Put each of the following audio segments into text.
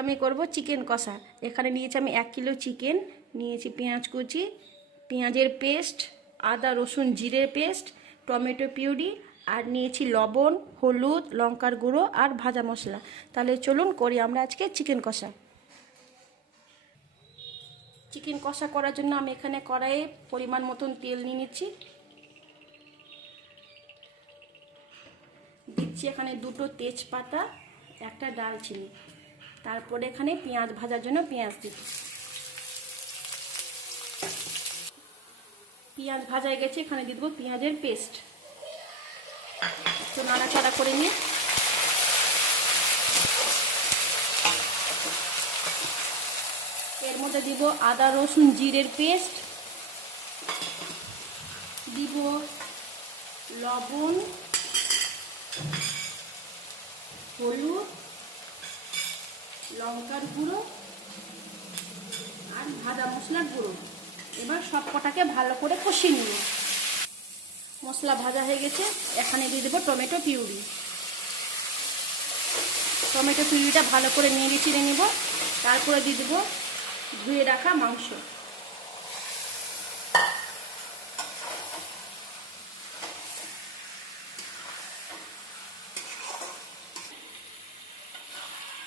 আমি করব চিকেন কষা। এখানে নিয়েছি আমি 1 কিলো চিকেন, নিয়েছি পেঁয়াজ কুচি, পেঁয়াজের পেস্ট, আদা রসুন জিরের পেস্ট, টমেটো পিউরি, আর নিয়েছি লবণ, হলুদ, লঙ্কার গুঁড়ো আর ভাজা মশলা। তাহলে চলুন করি আমরা আজকে চিকেন কষা। চিকেন কষা করার জন্য আমি এখানে কড়াইয়ে পরিমাণ মতন তেল নিয়ে নিচ্ছি। দিচ্ছি এখানে 2টো তেজপাতা, একটা ডালচিনি। তারপরে এখানে পেঁয়াজ ভাজার জন্য পেঁয়াজ দিচ্ছি। পেঁয়াজ ভাজা হয়ে গেছে, এখানে দিয়ে দেবো পেঁয়াজের পেস্ট। একটু নাড়াচাড়া করে নিয়ে এর মধ্যে দিব আদা রসুন জিরের পেস্ট, দিব লবণ, হলুদ, লঙ্কার গুঁড়ো আর ভাজা মশলার গুঁড়ো। এবার সব কটাকে ভালো করে কষিয়ে নিব। মশলা ভাজা হয়ে গেছে, এখানে দিয়ে দেবো টমেটো পিউরি। টমেটো পিউরিটা ভালো করে নেড়ে চিড়ে নেব। তারপরে দিয়ে দেবো ধুয়ে রাখা মাংস।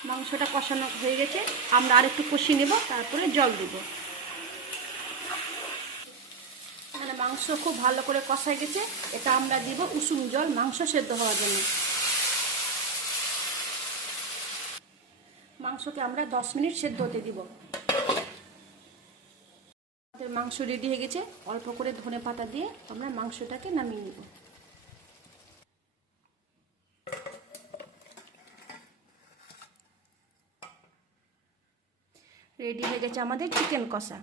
মাংসটা কষানো হয়ে গেছে, আমরা আরেকটু কষিয়ে নেব, তারপরে জল দেব। মানে মাংস খুব ভালো করে কষা গেছে, এটা আমরা দিব উষুম জল মাংস সেদ্ধ হওয়ার জন্য। মাংসকে আমরা 10 মিনিট সেদ্ধ হতে দিব। আমাদের মাংস রেডি হয়ে গেছে, অল্প করে ধনে পাতা দিয়ে আমরা মাংসটাকে নামিয়ে নেব। রেডি হয়ে গেছে আমাদের চিকেন কষা।